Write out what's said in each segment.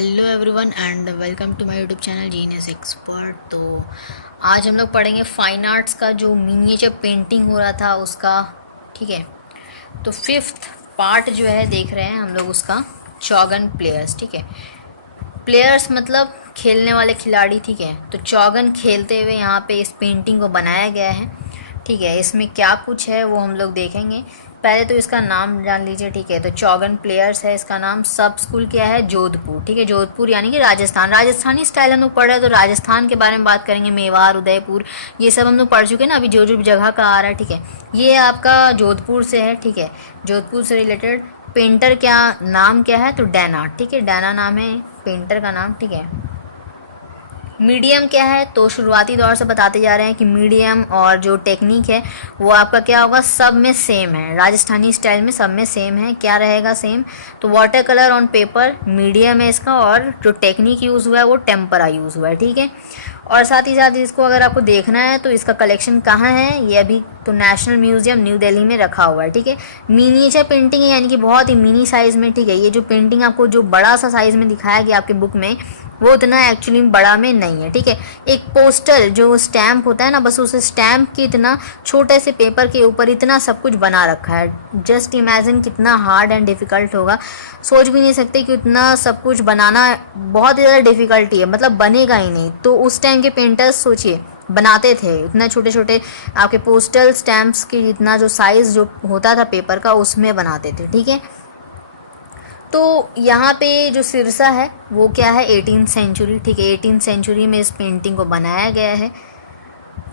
Hello everyone and welcome to my YouTube channel genius expert. तो आज हम लोग पढ़ेंगे फाइन आर्ट्स का जो मिनिएचर पेंटिंग हो रहा था उसका। ठीक है, तो फिफ्थ पार्ट जो है देख रहे हैं हम लोग उसका, चौगन प्लेयर्स। ठीक है, प्लेयर्स मतलब खेलने वाले खिलाड़ी। ठीक है, तो चौगन खेलते हुए यहाँ पे इस पेंटिंग को बनाया गया है। ठीक है, इसमें क्या कुछ है वो हम लोग देखेंगे। पहले तो इसका नाम जान लीजिए। ठीक है, तो चौगन प्लेयर्स है इसका नाम। सब स्कूल क्या है? जोधपुर। ठीक है, जोधपुर यानी कि राजस्थान। राजस्थानी स्टाइल हम लोग पढ़ रहे हैं तो राजस्थान के बारे में बात करेंगे। मेवाड़, उदयपुर, ये सब हम लोग पढ़ चुके हैं ना। अभी जो जो जगह का आ रहा है, ठीक है, ये आपका जोधपुर से है। ठीक है, जोधपुर से रिलेटेड। पेंटर क्या नाम क्या है? तो डैना। ठीक है, डैना नाम है पेंटर का नाम। ठीक है, मीडियम क्या है? तो शुरुआती दौर से बताते जा रहे हैं कि मीडियम और जो टेक्निक है वो आपका क्या होगा, सब में सेम है। राजस्थानी स्टाइल में सब में सेम है। क्या रहेगा सेम? तो water colour on paper medium है इसका, और जो टेक्निक यूज़ हुआ है वो टेम्परा यूज़ हुआ है। ठीक है, और साथ ही साथ इसको अगर आपको देखना है तो इसका कलेक्शन कहाँ है, ये अभी तो नेशनल म्यूजियम न्यू दिल्ली में रखा हुआ है। ठीक है, मिनिएचर पेंटिंग है यानी कि बहुत ही मिनी साइज़ में। ठीक है, ये जो पेंटिंग आपको जो बड़ा सा साइज़ में दिखाया गया आपके बुक में, वो उतना एक्चुअली बड़ा में नहीं है। ठीक है, एक पोस्टल जो स्टैम्प होता है ना, बस उस स्टैम्प की इतना छोटे से पेपर के ऊपर इतना सब कुछ बना रखा है। जस्ट इमेजिन कितना हार्ड एंड डिफ़िकल्ट होगा। सोच भी नहीं सकते कि उतना सब कुछ बनाना बहुत ही ज़्यादा डिफ़िकल्टी है, मतलब बनेगा ही नहीं। तो उस टाइम के पेंटर्स सोचिए बनाते थे इतना छोटे छोटे आपके पोस्टल स्टैम्प्स की, इतना जो साइज़ जो होता था पेपर का उसमें बनाते थे। ठीक है, तो यहाँ पे जो सिरसा है वो क्या है, 18th सेंचुरी। ठीक है, 18th सेंचुरी में इस पेंटिंग को बनाया गया है।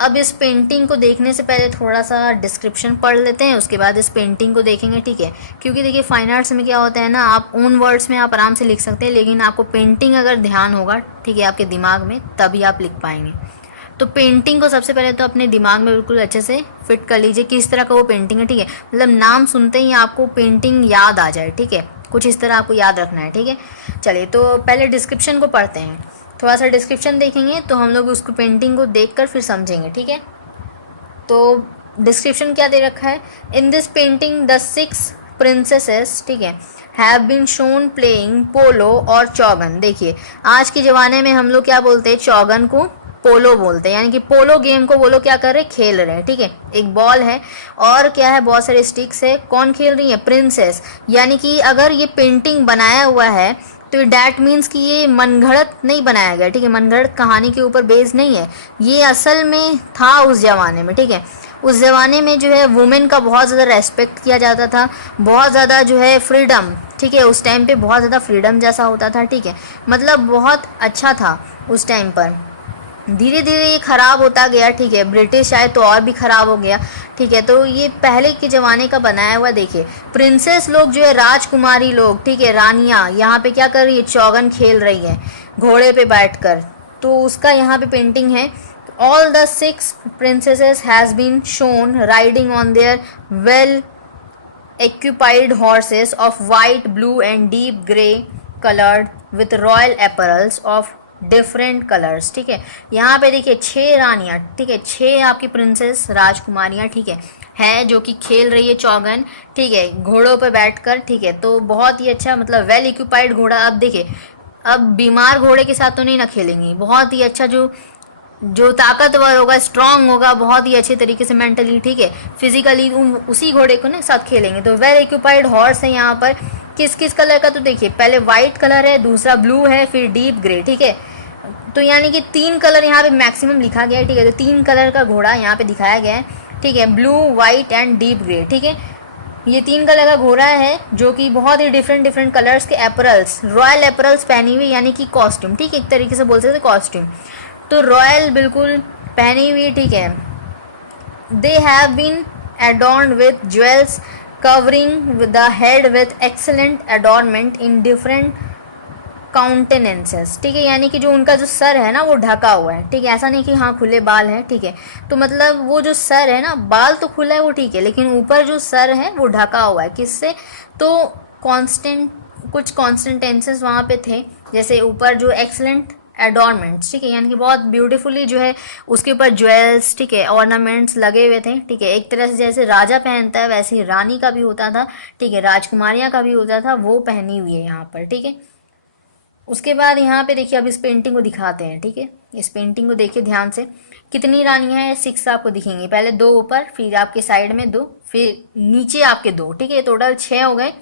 अब इस पेंटिंग को देखने से पहले थोड़ा सा डिस्क्रिप्शन पढ़ लेते हैं, उसके बाद इस पेंटिंग को देखेंगे। ठीक है, क्योंकि देखिए फाइन आर्ट्स में क्या होता है ना, आप ओन वर्ड्स में आप आराम से लिख सकते हैं, लेकिन आपको पेंटिंग अगर ध्यान होगा, ठीक है, आपके दिमाग में, तभी आप लिख पाएंगे। तो पेंटिंग को सबसे पहले तो अपने दिमाग में बिल्कुल अच्छे से फिट कर लीजिए किस तरह का वो पेंटिंग है। ठीक है, मतलब नाम सुनते ही आपको पेंटिंग याद आ जाए। ठीक है, कुछ इस तरह आपको याद रखना है। ठीक है, चलिए तो पहले डिस्क्रिप्शन को पढ़ते हैं। थोड़ा सा डिस्क्रिप्शन देखेंगे तो हम लोग उसको पेंटिंग को देखकर फिर समझेंगे। ठीक है, तो डिस्क्रिप्शन क्या दे रखा है? In this painting the 6 princesses, ठीक है, have been shown playing polo और चौगन। देखिए आज के ज़माने में हम लोग क्या बोलते हैं, चौगन को पोलो बोलते हैं, यानी कि पोलो गेम को वो लोग क्या कर रहे हैं, खेल रहे हैं। ठीक है, एक बॉल है और क्या है, बहुत सारे स्टिक्स है। कौन खेल रही है? प्रिंसेस। यानी कि अगर ये पेंटिंग बनाया हुआ है तो डैट मीन्स कि ये मनगढ़ंत नहीं बनाया गया। ठीक है, मनगढ़ंत कहानी के ऊपर बेस्ड नहीं है, ये असल में था उस ज़माने में। ठीक है, उस ज़माने में जो है वुमेन का बहुत ज़्यादा रेस्पेक्ट किया जाता था, बहुत ज़्यादा जो है फ्रीडम। ठीक है, उस टाइम पे बहुत ज़्यादा फ्रीडम जैसा होता था। ठीक है, मतलब बहुत अच्छा था उस टाइम पर। धीरे धीरे ये ख़राब होता गया। ठीक है, ब्रिटिश आए तो और भी ख़राब हो गया। ठीक है, तो ये पहले के ज़माने का बनाया हुआ। देखिए प्रिंसेस लोग जो है, राजकुमारी लोग, ठीक है, रानियाँ यहाँ पे क्या कर रही है, चौगन खेल रही है घोड़े पे बैठकर। तो उसका यहाँ पे पेंटिंग है। All the 6 princesses has been shown riding on their well equipped horses of white, blue and deep grey colored with royal apparels of different colours. ठीक है, यहाँ पे देखिए 6 रानियाँ, ठीक है, 6 आपकी प्रिंसेस राजकुमारियाँ, ठीक है जो कि खेल रही है चौगन। ठीक है, घोड़ों पे बैठकर। ठीक है, तो बहुत ही अच्छा, मतलब वेल इक्विपाइड घोड़ा। अब देखिए, अब बीमार घोड़े के साथ तो नहीं ना खेलेंगी, बहुत ही अच्छा जो जो ताकतवर होगा, स्ट्रांग होगा, बहुत ही अच्छे तरीके से मेंटली, ठीक है, फिजिकली, उसी घोड़े को ना साथ खेलेंगे। तो वेल इक्विपाइड हॉर्स है यहाँ पर। किस किस कलर का? तो देखिए पहले वाइट कलर है, दूसरा ब्लू है, फिर डीप ग्रे। ठीक है, तो यानी कि 3 कलर यहाँ पे मैक्सिमम लिखा गया है। ठीक है, तो 3 कलर का घोड़ा यहाँ पे दिखाया गया है। ठीक है, blue, white and deep grey. ठीक है, ये 3 कलर का घोड़ा है जो कि बहुत ही डिफरेंट डिफरेंट कलर्स के एपरल्स, रॉयल एपरल्स पहनी हुई, यानी कि कॉस्ट्यूम। ठीक है, एक तरीके से बोल सकते कॉस्ट्यूम, तो रॉयल बिल्कुल पहनी हुई। ठीक है, they have been adorned with jewels covering the head with excellent adornment in different काउंटेनेंसेस। ठीक है, यानी कि जो उनका जो सर है ना वो ढका हुआ है। ठीक है, ऐसा नहीं कि हाँ खुले बाल हैं। ठीक है, तो मतलब वो जो सर है ना, बाल तो खुला है वो, ठीक है, लेकिन ऊपर जो सर है वो ढका हुआ है। किससे? तो कांस्टेंट, कुछ कॉन्स्टेंटेंसेस वहाँ पे थे, जैसे ऊपर जो एक्सलेंट एडॉर्नमेंट्स। ठीक है, यानी कि बहुत ब्यूटीफुली जो है उसके ऊपर ज्वेल्स, ठीक है, ऑर्नामेंट्स लगे हुए थे। ठीक है, एक तरह से जैसे राजा पहनता है वैसे ही रानी का भी होता था। ठीक है, राजकुमारियाँ का भी होता था, वो पहनी हुई है यहाँ पर। ठीक है, उसके बाद यहाँ पे देखिए अब इस पेंटिंग को दिखाते हैं, ठीक है। इस पेंटिंग को देखिए ध्यान से, कितनी रानियां हैं, 6 आपको दिखेंगी। पहले 2 ऊपर, फिर आपके साइड में 2, फिर नीचे आपके 2, ठीक है। टोटल 6 हो गए।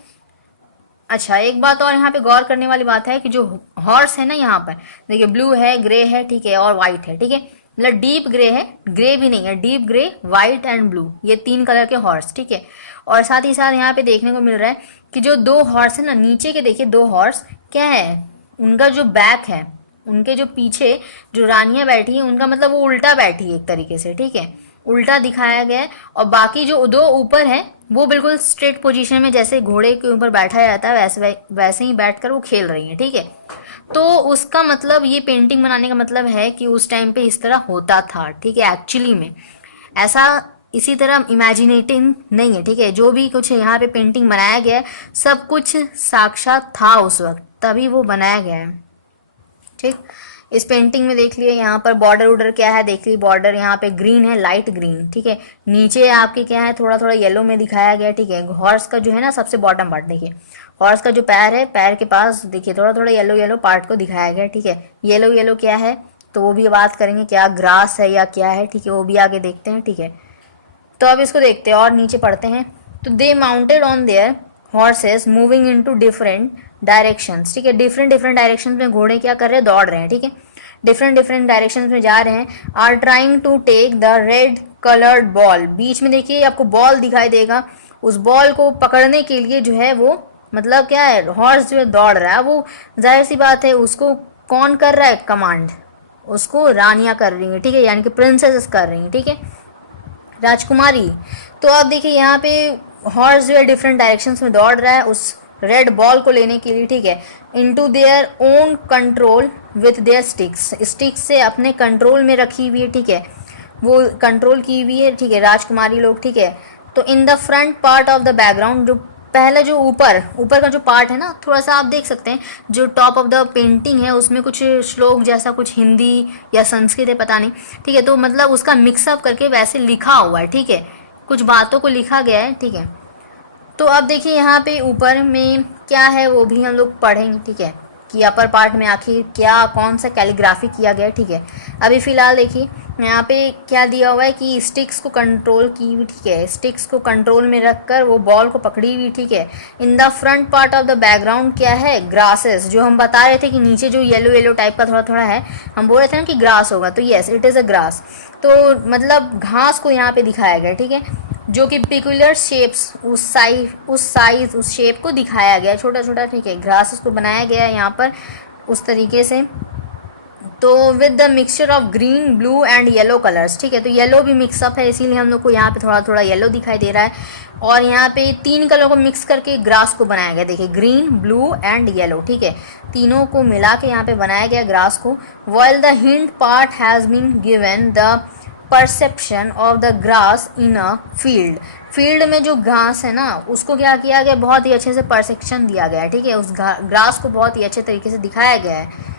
अच्छा, एक बात और यहाँ पे गौर करने वाली बात है कि जो हॉर्स है ना यहाँ पर देखिए, ब्लू है, ग्रे है, ठीक है, और व्हाइट है, ठीक है। मतलब डीप ग्रे है, ग्रे भी नहीं है, deep grey, white and blue, ये 3 कलर के हॉर्स, ठीक है। और साथ ही साथ यहाँ पे देखने को मिल रहा है कि जो 2 हॉर्स है ना नीचे के, देखिए 2 हॉर्स क्या है, उनका जो बैक है, उनके जो पीछे जो रानियां बैठी है, उनका मतलब वो उल्टा बैठी है एक तरीके से, ठीक है, उल्टा दिखाया गया है। और बाकी जो 2 ऊपर है वो बिल्कुल स्ट्रेट पोजीशन में, जैसे घोड़े के ऊपर बैठा जाता है वैसे वैसे ही बैठकर वो खेल रही है, ठीक है। तो उसका मतलब, ये पेंटिंग बनाने का मतलब है कि उस टाइम पे इस तरह होता था, ठीक है। एक्चुअली में ऐसा इसी तरह इमेजिनेटिंग नहीं है, ठीक है। जो भी कुछ यहाँ पे पेंटिंग बनाया गया है, सब कुछ साक्षात था उस वक्त, तभी वो बनाया गया है, ठीक। इस पेंटिंग में देख लिए यहाँ पर बॉर्डर उडर क्या है, देख ली बॉर्डर यहाँ पे ग्रीन है, लाइट ग्रीन, ठीक है। नीचे आपके क्या है, थोड़ा थोड़ा येलो में दिखाया गया, ठीक है। हॉर्स का जो है ना सबसे बॉटम पार्ट देखिए, हॉर्स का जो पैर है, पैर के पास देखिए थोड़ा थोड़ा येलो येलो पार्ट को दिखाया गया, ठीक है। येलो येलो क्या है, तो वो भी बात करेंगे, क्या ग्रास है या क्या है, ठीक है, वो भी आगे देखते हैं, ठीक है। तो अब इसको देखते हैं और नीचे पढ़ते हैं। तो they mounted on their horses moving into different directions, ठीक है। डिफरेंट डिफरेंट डायरेक्शंस में घोड़े क्या कर रहे हैं, दौड़ रहे हैं, ठीक है। डिफरेंट डिफरेंट डायरेक्शंस में जा रहे हैं। Are trying to take the red coloured ball, बीच में देखिए आपको बॉल दिखाई देगा, उस बॉल को पकड़ने के लिए जो है वो, मतलब क्या है, हॉर्स जो है दौड़ रहा है, वो जाहिर सी बात है उसको कौन कर रहा है कमांड, उसको रानियां कर रही हैं, ठीक है, यानी कि प्रिंसेसेस कर रही हैं, ठीक है, राजकुमारी। तो आप देखिए यहाँ पे हॉर्स जो है डिफरेंट डायरेक्शंस में दौड़ रहा है उस रेड बॉल को लेने के लिए, ठीक है। Into their own control with their sticks, sticks से अपने कंट्रोल में रखी हुई है, ठीक है, वो कंट्रोल की हुई है, ठीक है, राजकुमारी लोग, ठीक है। तो in the front part of the background, जो पहला जो ऊपर ऊपर का जो पार्ट है ना, थोड़ा सा आप देख सकते हैं, जो टॉप ऑफ द पेंटिंग है उसमें कुछ श्लोक जैसा कुछ हिंदी या संस्कृत है, पता नहीं, ठीक है। तो मतलब उसका मिक्सअप करके वैसे लिखा हुआ है, ठीक है, कुछ बातों को लिखा गया है, ठीक है। तो अब देखिए यहाँ पे ऊपर में क्या है वो भी हम लोग पढ़ेंगे, ठीक है, कि अपर पार्ट में आखिर क्या कौन सा कैलीग्राफी किया गया है, ठीक है। अभी फ़िलहाल देखिए यहाँ पे क्या दिया हुआ है कि स्टिक्स को कंट्रोल की हुई, ठीक है, स्टिक्स को कंट्रोल में रखकर वो बॉल को पकड़ी हुई, ठीक है। In the front part of the background क्या है, ग्रासेस, जो हम बता रहे थे कि नीचे जो येलो येलो टाइप का थोड़ा थोड़ा है, हम बोल रहे थे ना कि ग्रास होगा, तो yes it is a grass. तो मतलब घास को यहाँ पे दिखाया गया, ठीक है, जो कि पिकुलर शेप्स, उस शेप को दिखाया गया, छोटा छोटा, ठीक है, ग्रासेस को बनाया गया है यहाँ पर उस तरीके से। तो with the mixture of green, blue and yellow colours, ठीक है। तो येलो भी मिक्सअप है, इसीलिए हम लोग को यहाँ पे थोड़ा थोड़ा येलो दिखाई दे रहा है। और यहाँ पे 3 कलर को मिक्स करके ग्रास को बनाया गया, देखिए ग्रीन, ब्लू एंड येलो, ठीक है, तीनों को मिला के यहाँ पे बनाया गया ग्रास को। While the hint part has been given the perception of the grass in a field, field में जो घास है ना उसको क्या किया गया, बहुत ही अच्छे से परसेप्शन दिया गया है, ठीक है, उस ग्रास को बहुत ही अच्छे तरीके से दिखाया गया है।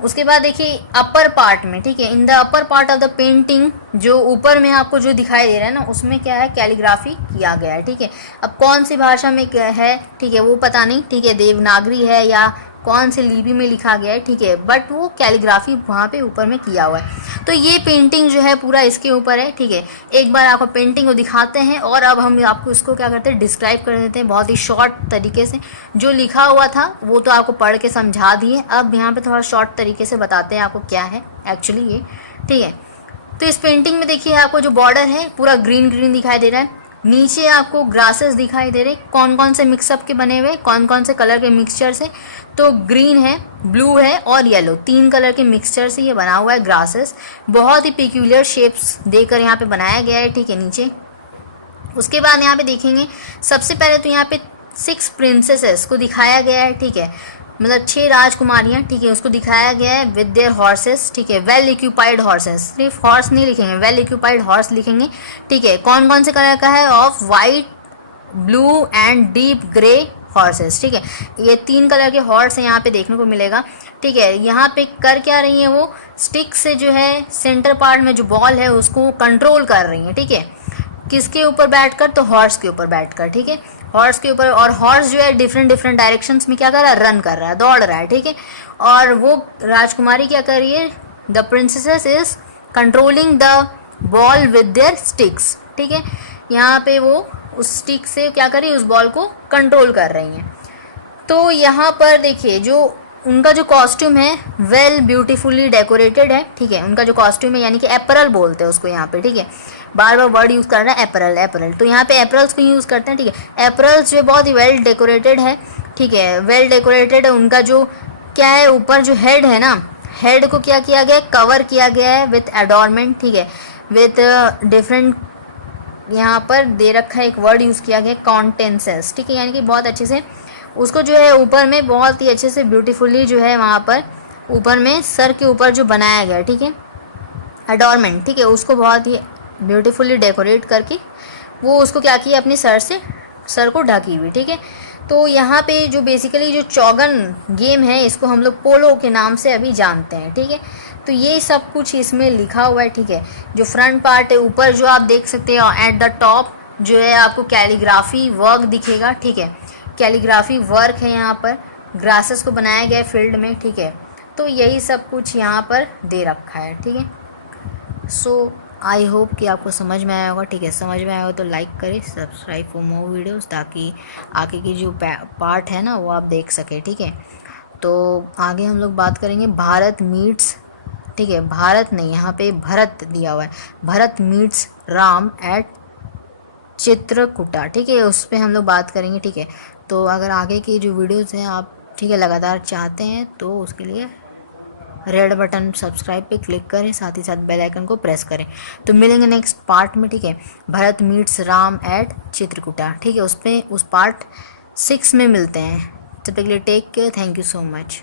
उसके बाद देखिए अपर पार्ट में, ठीक है, in the upper part of the painting, जो ऊपर में आपको जो दिखाई दे रहा है ना उसमें क्या है, कैलीग्राफी किया गया है, ठीक है। अब कौन सी भाषा में है, ठीक है, वो पता नहीं, ठीक है, देवनागरी है या कौन से लिपि में लिखा गया है, ठीक है, बट वो कैलीग्राफी वहाँ पे ऊपर में किया हुआ है। तो ये पेंटिंग जो है पूरा इसके ऊपर है, ठीक है। एक बार आपको पेंटिंग को दिखाते हैं और अब हम आपको इसको क्या करते हैं, डिस्क्राइब कर देते हैं बहुत ही शॉर्ट तरीके से। जो लिखा हुआ था वो तो आपको पढ़ के समझा दिए, अब यहाँ पे थोड़ा शॉर्ट तरीके से बताते हैं आपको क्या है एक्चुअली ये, ठीक है। तो इस पेंटिंग में देखिए आपको जो बॉर्डर है पूरा ग्रीन ग्रीन दिखाई दे रहा है, नीचे आपको ग्रासेस दिखाई दे रहे, कौन कौन से मिक्सअप के बने हुए, कौन कौन से कलर के मिक्सचर से, तो ग्रीन है, ब्लू है और येलो, 3 कलर के मिक्सचर से ये बना हुआ है ग्रासेस। बहुत ही पिक्यूलियर शेप्स देकर यहाँ पे बनाया गया है, ठीक है, नीचे। उसके बाद यहाँ पे देखेंगे सबसे पहले तो यहाँ पे 6 प्रिंसेसेस को दिखाया गया है, ठीक है, मतलब 6 राजकुमारियाँ, ठीक है, उसको दिखाया गया है विद देयर हॉर्सेस, ठीक है, वेल इक्विपाइड हॉर्सेस, सिर्फ हॉर्स नहीं लिखेंगे, वेल इक्विपाइड हॉर्स लिखेंगे, ठीक है। कौन कौन से कलर का है, of white, blue and deep grey horses, ठीक है, ये 3 कलर के हॉर्स यहाँ पे देखने को मिलेगा, ठीक है। यहाँ पे कर क्या रही है, वो स्टिक से जो है सेंटर पार्ट में जो बॉल है उसको कंट्रोल कर रही है, ठीक है। किसके ऊपर बैठकर, तो हॉर्स के ऊपर बैठकर, ठीक है, हॉर्स के ऊपर। और हॉर्स जो है डिफरेंट डिफरेंट डायरेक्शंस में क्या कर रहा है, रन कर रहा है, दौड़ रहा है, ठीक है। और वो राजकुमारी क्या कर रही है, the princesses is controlling the ball with their sticks, ठीक है। यहाँ पे वो उस स्टिक से क्या कर रही है, उस बॉल को कंट्रोल कर रही हैं। तो यहाँ पर देखिए जो उनका जो कॉस्ट्यूम है वेल ब्यूटीफुली डेकोरेटेड है, ठीक है। उनका जो कॉस्ट्यूम है यानी कि एपरल बोलते हैं उसको यहाँ पे, ठीक है। बार बार वर्ड यूज़ कर रहा है एपरल एपरल, तो यहाँ पे एपरल्स को यूज़ करते हैं, ठीक है। एपरल्स जो बहुत ही वेल डेकोरेटेड है, ठीक है, वेल डेकोरेटेड है। उनका जो क्या है, ऊपर जो हेड है ना, हेड को क्या किया गया है, कवर किया गया है विथ एडोरमेंट, ठीक है, विथ डिफरेंट, यहाँ पर दे रखा है एक वर्ड यूज़ किया गया कॉन्टेंसेस, ठीक है, यानी कि बहुत अच्छे से उसको जो है ऊपर में बहुत ही अच्छे से ब्यूटीफुली जो है वहाँ पर ऊपर में सर के ऊपर जो बनाया गया, ठीक है, एडोरमेंट, ठीक है, उसको बहुत ही ब्यूटीफुली डेकोरेट करके वो उसको क्या किया, अपने सर को ढकी हुई, ठीक है। तो यहाँ पे जो बेसिकली जो चौगन गेम है इसको हम लोग पोलो के नाम से अभी जानते हैं, ठीक है। तो ये सब कुछ इसमें लिखा हुआ है, ठीक है। जो फ्रंट पार्ट है ऊपर जो आप देख सकते हैं एट द टॉप जो है आपको कैलीग्राफी वर्क दिखेगा, ठीक है, कैलीग्राफी वर्क है यहाँ पर, ग्रासेस को बनाया गया है फील्ड में, ठीक है। तो यही सब कुछ यहाँ पर दे रखा है, ठीक है। सो आई होप कि आपको समझ में आया होगा, ठीक है। समझ में आया होगा तो लाइक करें, सब्सक्राइब फॉर मोर वीडियोस, ताकि आगे की जो पार्ट है ना वो आप देख सकें, ठीक है। तो आगे हम लोग बात करेंगे भारत मीट्स, ठीक है, भारत नहीं, यहाँ पे भरत दिया हुआ है, भरत मीट्स राम एट चित्रकूटा, ठीक है, उस पर हम लोग बात करेंगे, ठीक है। तो अगर आगे की जो वीडियोस हैं आप, ठीक है, लगातार चाहते हैं तो उसके लिए रेड बटन सब्सक्राइब पे क्लिक करें, साथ ही साथ बेल आइकन को प्रेस करें। तो मिलेंगे नेक्स्ट पार्ट में, ठीक है, भरत मीट्स राम एट चित्रकूटा, ठीक है, उस पार्ट 6 में मिलते हैं। तब तक के लिए take care, thank you so much.